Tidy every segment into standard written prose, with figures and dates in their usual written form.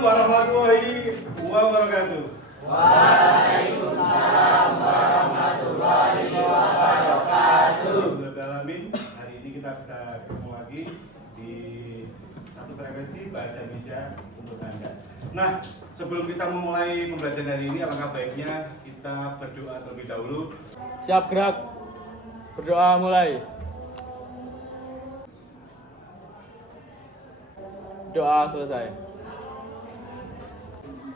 warahmatullahi wabarakatuh. Waalaikumsalam warahmatullahi wabarakatuh. Alamin. Hari ini kita bisa ketemu lagi di satu frekuensi bahasa Indonesia untuk Anda. Nah, sebelum kita memulai pembelajaran hari ini, alangkah baiknya kita berdoa terlebih dahulu. Siap gerak. Berdoa mulai. Doa selesai.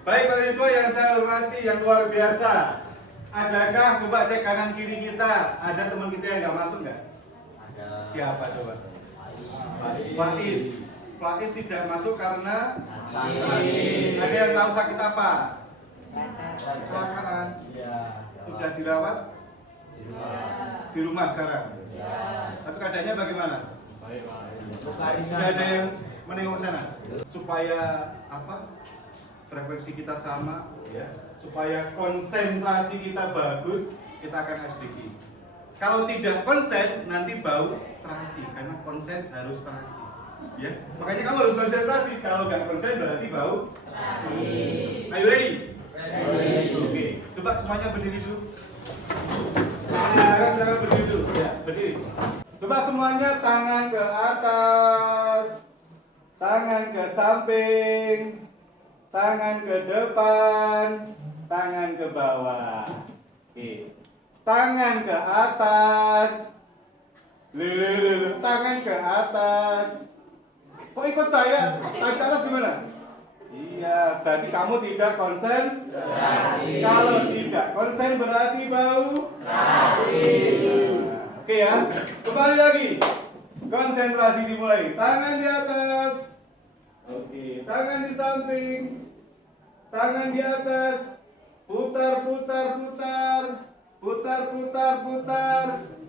Baik para siswa yang saya hormati, yang luar biasa. Adakah coba cek kanan kiri kita, ada teman kita yang nggak masuk nggak? Ada. Siapa coba? Faiz. Faiz tidak masuk karena sakit. Ada yang tahu sakit apa? Kecelakaan. Iya. Sudah dirawat? Di rumah sekarang. Iya. Tapi keadaannya bagaimana? Baik. Sudah ada yang menengok ke sana? Supaya apa? Frekuensi kita sama, ya. Supaya konsentrasi kita bagus, kita akan SBQ. Kalau tidak konsen, nanti bau terasi, karena konsen harus terasi. Ya, makanya kamu harus konsentrasi. Kalau nggak konsen berarti bau terasi. Are you ready? Ready. Oke, coba semuanya berdiri dulu. Sekarang berdiri dulu. Ya, berdiri. Coba semuanya tangan ke atas, tangan ke samping, tangan ke depan, tangan ke bawah. Oke. Tangan ke atas. Tangan ke atas. Kok ikut saya? Tangan ke atas gimana? Iya, berarti kamu tidak konsen. Kalau tidak konsen berarti bau. Oke ya. Kembali lagi. Konsentrasi dimulai. Tangan di atas. Oke, tangan di samping. Tangan di atas. Putar. Putar.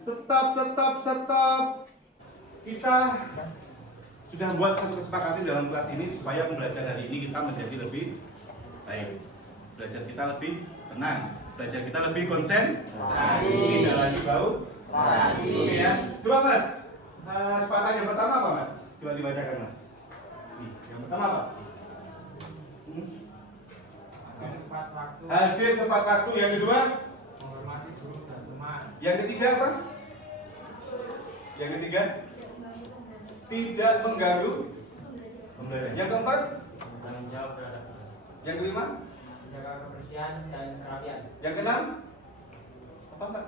Stop. Kita sudah buat satu kesepakatan dalam kelas ini supaya pembelajaran hari ini kita menjadi lebih baik. Belajar kita lebih tenang. Belajar kita lebih konsen. Tidak lagi bau. Oke ya. Coba Mas. Sepatah yang pertama apa Mas? Coba dibacakan Mas. Yang pertama apa? Hadir tepat waktu. Yang kedua? Menghormati guru dan teman. Yang ketiga apa? Yang ketiga? Tidak mengganggu pembelajaran. Yang keempat? Bertanggung jawab terhadap tugas. Yang kelima? Menjaga kebersihan dan kerapian. Yang keenam? Apa Mbak?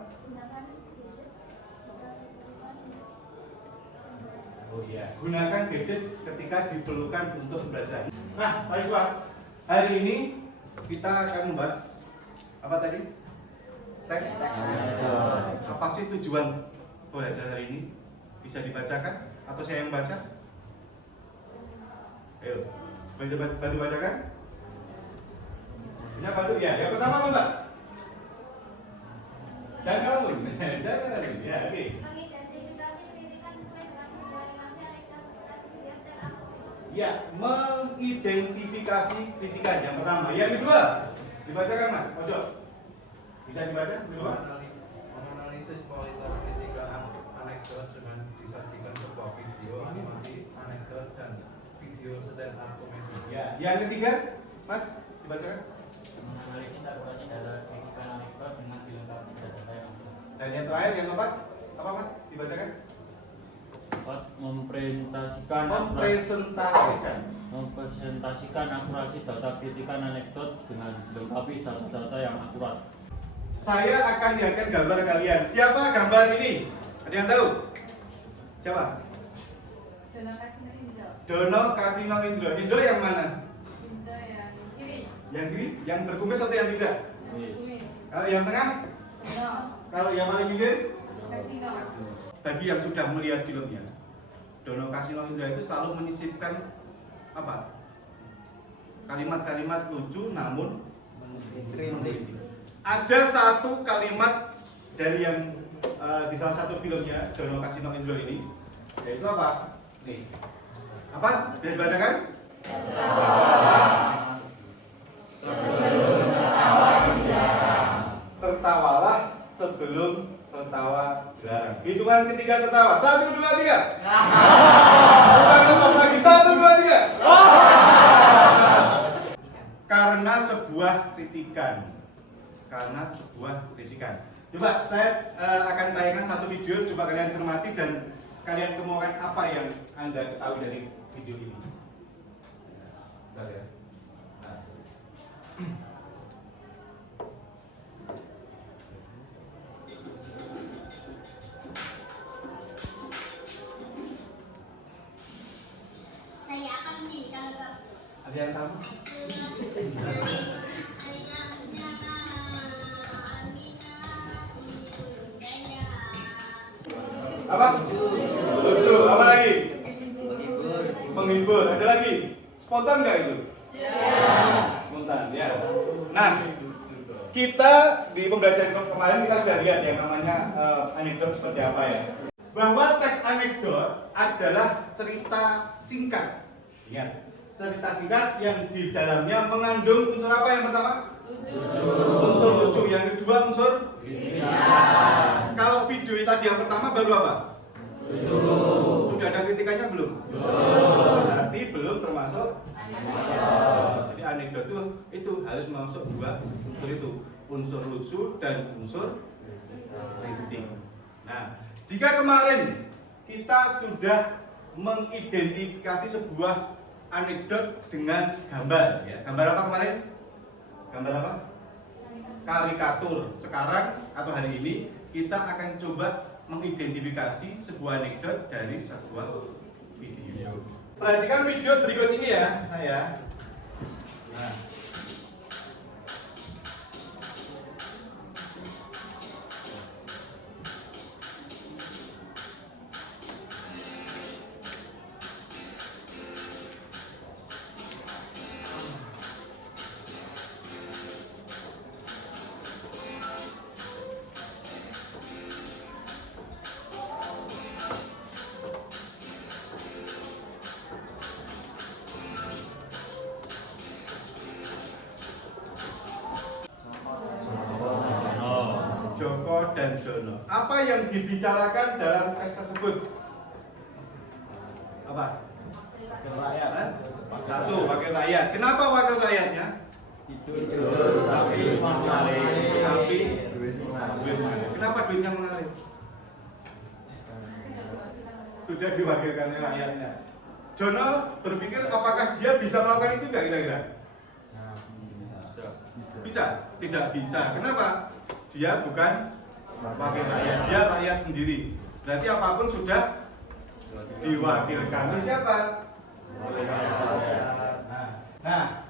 Oh iya, gunakan gadget ketika diperlukan untuk belajar. Nah, Pak Iswa, hari ini kita akan membahas apa tadi? Teks. Apa sih tujuan belajar hari ini? Bisa dibacakan atau saya yang baca? Ayo, bantu bacakan. Bisa bantu ya. Yang pertama apa Mbak? Jangan kamu. Jangan. Ya, oke. Ya, mengidentifikasi kritikan yang pertama. Yang kedua, dibacakan Mas, pojok. Bisa dibaca? Kedua. Menganalisis kualitas kritikan anekdot dengan disajikan sebuah video animasi anekdot dan video stand up komedi. Ya, yang ketiga, Mas, dibacakan. Menganalisis akurasi data kritikan anekdot dengan dilengkapi data yang akurat. Dan yang terakhir, yang keempat, apa Mas? Dibacakan. Mempresentasikan akurasi data kritikan anekdot dengan dilengkapi data-data yang akurat. Saya akan lihatkan gambar kalian. Siapa gambar ini? Ada yang tahu? Siapa? Dono Kasino Indro. Indro yang mana? Yang kiri? Yang berkumis atau yang tidak? Kalau yang tengah? Kalau yang paling pinggir? Bagi yang sudah melihat filmnya, Dono Kasino Indra itu selalu menyisipkan apa? Kalimat-kalimat lucu namun mengkritik. Ada satu kalimat dari yang di salah satu filmnya Dono Kasino Indra ini, yaitu apa? Nih, apa? Bisa dibacakan? Sebelum tertawa dilarang. Tertawalah sebelum tertawa dilarang. Hitungan ketiga tertawa. 1, 2, 3. Bukan lepas lagi. 1, 2, 3. karena sebuah kritikan. Karena sebuah kritikan. Coba saya akan tayangkan satu video, coba kalian cermati dan kalian temukan apa yang Anda ketahui dari video ini. Sebentar ya. Nah, Saya akan menjadikan lagu. ada yang sama? Apa? Lucu. Apa lagi? Menghibur. Ada lagi? Spontan nggak itu? Spontan, ya. Nah, kita di pembelajaran kemarin kita sudah lihat yang namanya anekdot seperti apa ya. Bahwa teks anekdot adalah cerita singkat. Ya, cerita singkat yang di dalamnya mengandung unsur apa yang pertama? Unsur lucu. Yang kedua unsur Kalau video tadi yang pertama baru apa? Sudah ada kritikannya belum? Berarti belum termasuk jadi anekdot itu harus masuk dua unsur itu, unsur lucu dan unsur kritik. Nah, jika kemarin kita sudah mengidentifikasi sebuah anekdot dengan gambar, ya. Gambar apa kemarin? Gambar apa? Karikatur. Sekarang atau hari ini kita akan coba mengidentifikasi sebuah anekdot dari sebuah video. Perhatikan video berikut ini ya, saya. Nah. Joko dan Jono. Apa yang dibicarakan dalam teks tersebut? Apa? Wakil rakyat. Hah? Satu, wakil rakyat. Kenapa wakil rakyatnya? Tidur tapi mengalir. Tapi duit duit mengalir. Kenapa duitnya mengalir? Sudah diwakilkan oleh rakyatnya. Jono berpikir apakah dia bisa melakukan itu nggak kira-kira? Bisa? Tidak bisa. Kenapa? Dia bukan wakil rakyat, dia rakyat sendiri. Berarti apapun sudah diwakilkan oleh siapa? Oleh rakyat. Nah,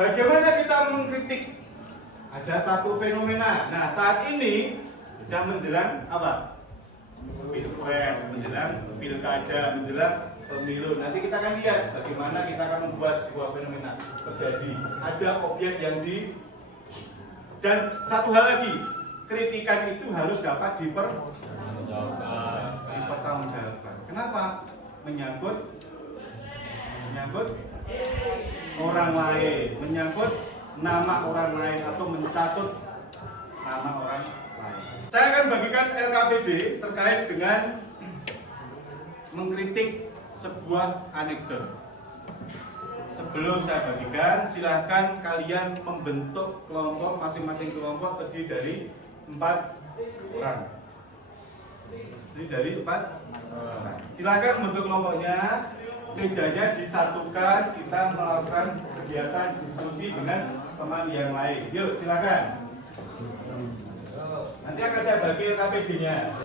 bagaimana kita mengkritik? Ada satu fenomena. Nah, saat ini sudah menjelang apa? Pilpres, menjelang pilkada, menjelang pemilu. Nanti kita akan lihat bagaimana kita akan membuat sebuah fenomena terjadi. Ada objek yang dan satu hal lagi, kritikan itu harus dapat dipertanggungjawabkan. Kenapa? Menyangkut orang lain, menyangkut nama orang lain atau mencatut nama orang lain. Saya akan bagikan LKPD terkait dengan mengkritik sebuah anekdot. Sebelum saya bagikan, silahkan kalian membentuk kelompok, masing-masing kelompok terdiri dari 4 orang. Terdiri dari 4 orang. Silahkan membentuk kelompoknya, mejanya disatukan, kita melakukan kegiatan diskusi dengan teman yang lain. Yuk, silahkan. Nanti akan saya bagi KPD-nya.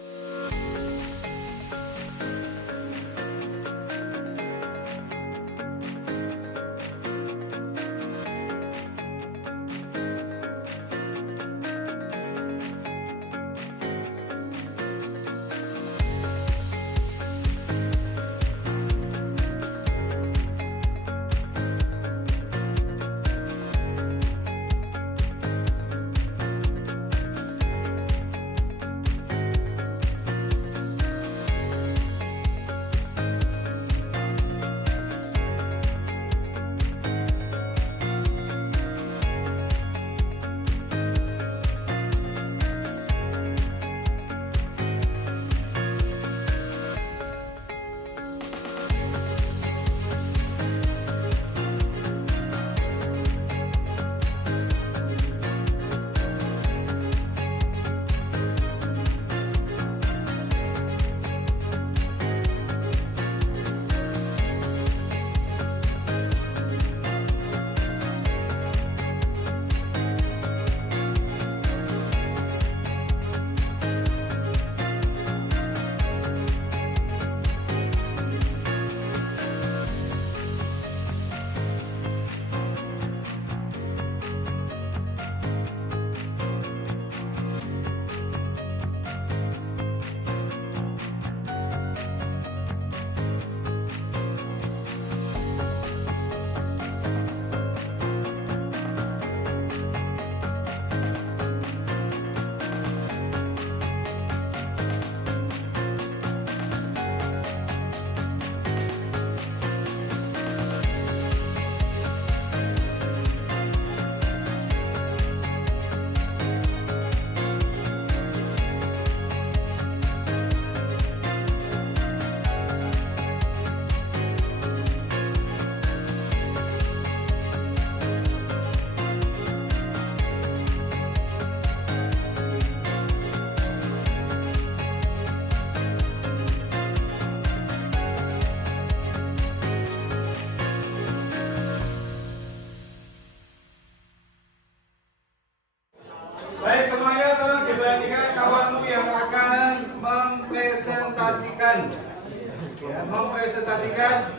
mempresentasikan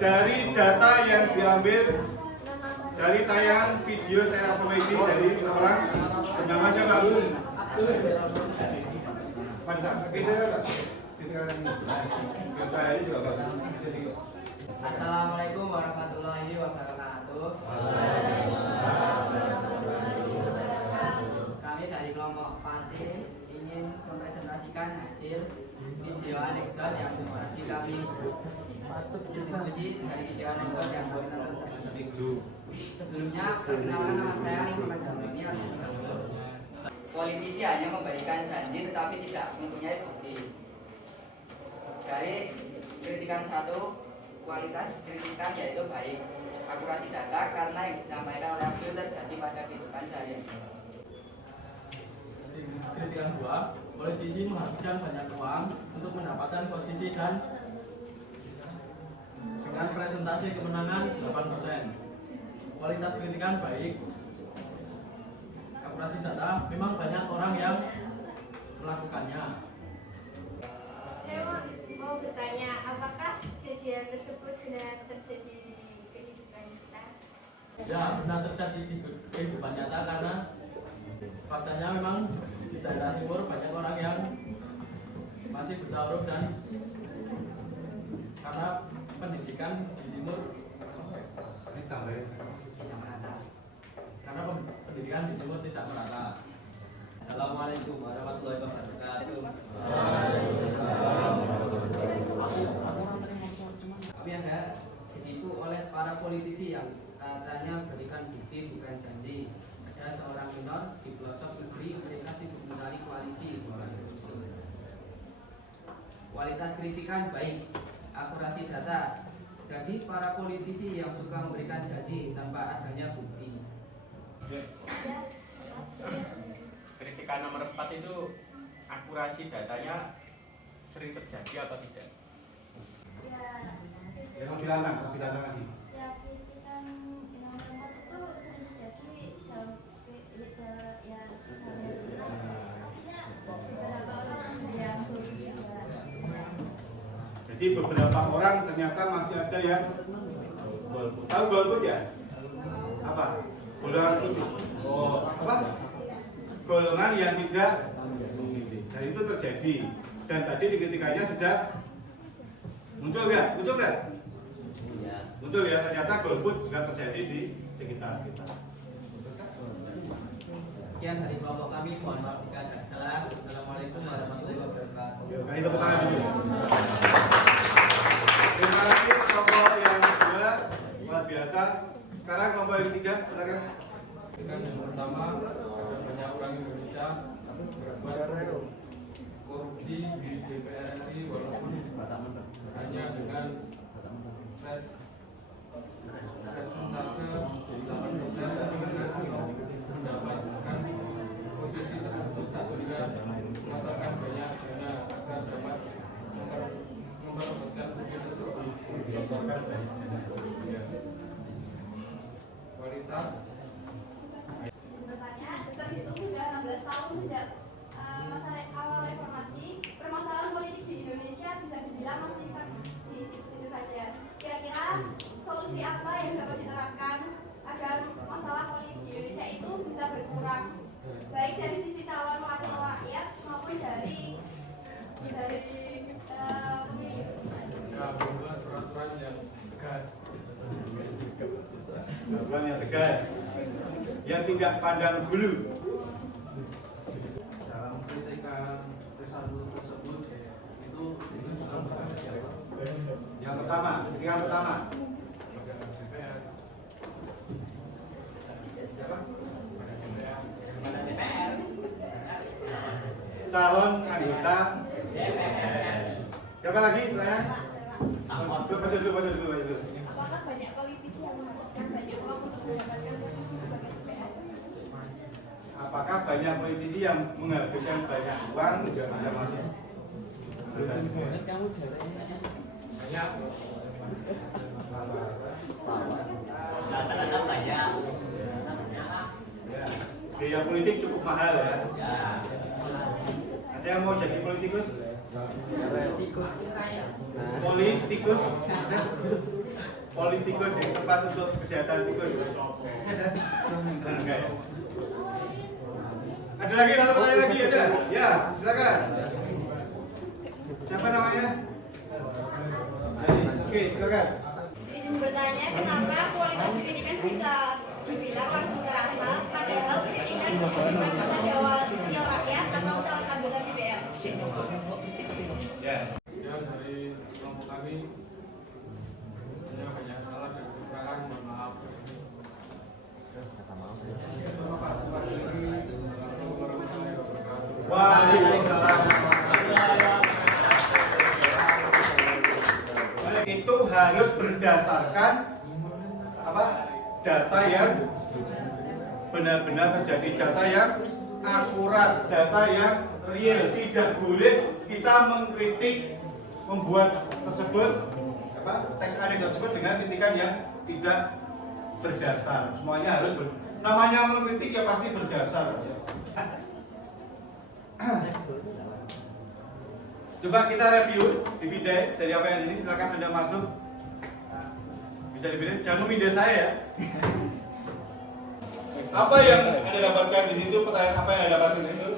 dari data yang diambil dari tayangan video stand up comedy dari seorang bernama siapa? Assalamualaikum warahmatullahi wabarakatuh. Kami dari kelompok Panci ingin mempresentasikan hasil video anekdot yang tadi kami diskusi dari video anekdot yang kami tonton tadi. Sebelumnya, perkenalkan nama saya Muhammad Jamroni Arjuna. Politisi hanya memberikan janji tetapi tidak mempunyai bukti. Dari kritikan satu, kualitas kritikan yaitu baik, akurasi data karena yang disampaikan oleh Abdul terjadi pada kehidupan sehari-hari. Kritikan dua, politisi menghabiskan banyak uang untuk mendapatkan posisi dan dengan presentasi kemenangan 8%. Kualitas kritikan baik, akurasi data memang banyak orang yang melakukannya. Saya mau bertanya, apakah kejadian tersebut benar terjadi di kehidupan kita? Ya, benar terjadi di kehidupan nyata karena faktanya memang di daerah timur banyak orang yang masih buta huruf dan karena pendidikan di timur Tidak merata. karena pendidikan di timur tidak merata. Assalamualaikum warahmatullahi wabarakatuh. Kami ada ditipu oleh para politisi yang katanya berikan bukti bukan janji. Ada seorang minor di pelosok negeri, mereka sibuk mencari koalisi bukan rusuh. Kualitas kritikan baik, akurasi data. Jadi para politisi yang suka memberikan janji tanpa adanya bukti. Kritikan nomor 4 itu akurasi datanya sering terjadi atau tidak? Yang bilang lagi. Ya, kritikan yang nomor 4 itu sering terjadi dalam ya artinya beberapa orang ada yang juga. Jadi beberapa orang ternyata masih ada yang golput. Tahu golput ya? Apa? Golongan putih. Oh, apa? Golongan yang tidak. Dan itu terjadi. Dan tadi di kritikanya sudah muncul nggak? Muncul ya, ternyata golput juga terjadi di sekitar kita. Sekian dari kelompok kami, mohon maaf jika ada kesalahan. Assalamualaikum warahmatullahi wabarakatuh. Kali tepuk tangan dulu. Terima kasih kelompok yang kedua, luar biasa. Sekarang kelompok yang ketiga, silakan. Kritikan yang pertama, ada banyak orang Indonesia berbuat korupsi di DPR RI walaupun hanya dengan presentase 8% atau mendapatkan posisi tersebut tak juga mengeluarkan banyak dana agar dapat memperebutkan posisi tersebut. Kualitas Tepatnya, terhitung sudah 16 tahun sejak masa awal reformasi, permasalahan politik di Indonesia bisa dibilang masih di situ-situ saja. Kira-kira solusi apa yang dapat diterapkan agar masalah politik di Indonesia itu bisa berkurang, baik dari sisi calon wakil rakyat maupun dari pemilih. ya membuat peraturan yang tegas. Peraturan yang tegas, yang tidak pandang bulu. Dalam kritikan P1 tersebut itu ditunjukkan sebagai siapa? Yang pertama, kritikan pertama. Bagaimana DPR? Siapa? DPR. Calon anggota. Siapa lagi? Pertanyaan? Baca dulu. Apakah banyak politisi yang menghabiskan banyak uang untuk mendapatkan posisi sebagai DPR? Apakah banyak politisi yang menghabiskan banyak uang juga ada masuk? Banyak. Rata-rata banyak. Ya. Biaya politik cukup mahal ya. Ada yang mau jadi politikus? Politikus. Politikus yang tempat untuk kesehatan tikus. Enggak ya? Ada lagi, satu pertanyaan lagi ada? Ya, silakan. Siapa namanya? Oke, silakan. Izin bertanya, kenapa kualitas kritikan bisa dibilang langsung terasa, padahal kritikan ditujukan kepada wakil rakyat atau calon anggota DPR? Ya. Ya, dari kelompok kami banyak salah dan kekurangan, mohon maaf. Waalaikumsalam. Itu harus berdasarkan apa? Data yang benar-benar terjadi, data yang akurat, data yang real. Tidak boleh kita mengkritik, membuat tersebut apa? Teks aneh tersebut dengan kritikan yang tidak berdasar. Semuanya harus namanya mengkritik ya pasti berdasar. Coba kita review divide dari apa yang ini. Silakan Anda masuk. Bisa dipilih. Jangan memindai saya ya. Apa yang Anda dapatkan di situ? Pertanyaan apa yang Anda dapatkan di situ?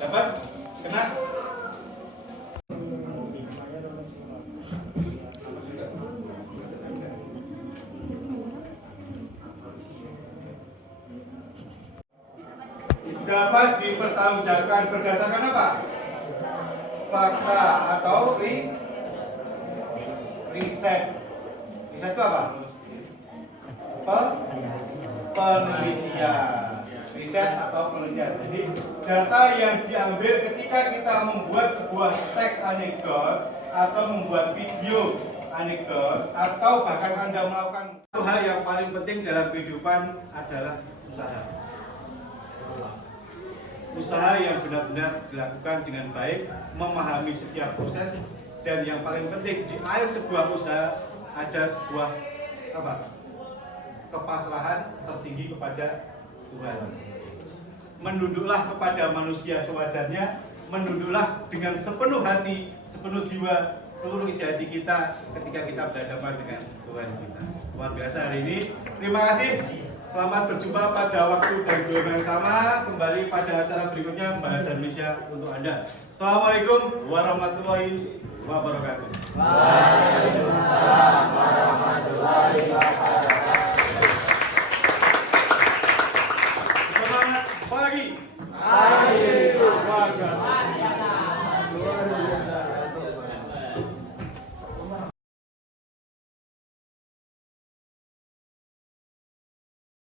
Dapat? Kena? Dapat dipertanggungjawabkan berdasarkan apa? Fakta atau riset. Riset itu apa? Penelitian. Riset atau penelitian. Jadi data yang diambil ketika kita membuat sebuah teks anekdot atau membuat video anekdot atau bahkan Anda melakukan satu hal yang paling penting dalam kehidupan adalah usaha. Usaha yang benar-benar dilakukan dengan baik, memahami setiap proses, dan yang paling penting di akhir sebuah usaha ada sebuah apa? Kepasrahan tertinggi kepada Tuhan. Menunduklah kepada manusia sewajarnya, menunduklah dengan sepenuh hati, sepenuh jiwa, seluruh isi hati kita ketika kita berhadapan dengan Tuhan kita. Luar biasa hari ini. Terima kasih. Selamat berjumpa pada waktu dan gelombang yang sama. Kembali pada acara berikutnya Bahasa Indonesia untuk Anda. Assalamualaikum warahmatullahi wabarakatuh. Waalaikumsalam warahmatullahi wabarakatuh.